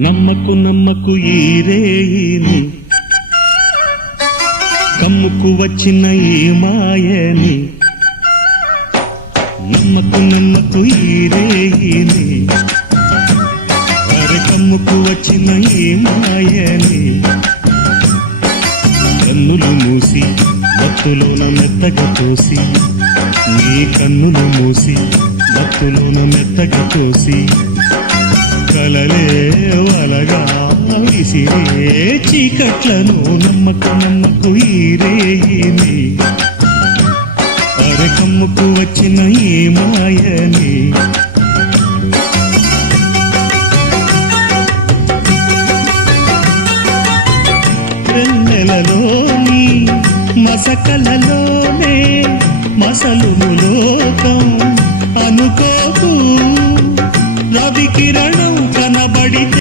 నమ్మకు నమ్మకు ఈ రేయిని, కమ్ముకు వచ్చిన ఈ మాయని. నమ్మకు నమ్మకు ఈ రేయిని, అరే కమ్ముకు వచ్చిన ఈ మాయని. కన్నులు మూసి మత్తులోన మెత్తగా తోసి, నీ కన్నులు మూసి మత్తులోన మెత్తగా తోసి, కలలే వలగా విసిరే చీకట్లను. నమ్మకు నమ్మకు ఈ రేయిని, అరే కమ్ముకు వచ్చిన ఈ మాయని. వెన్నెలలోని మసకలలోనే మసలుము లోకం అనుకోకు. రవి కిరణం కనబడితే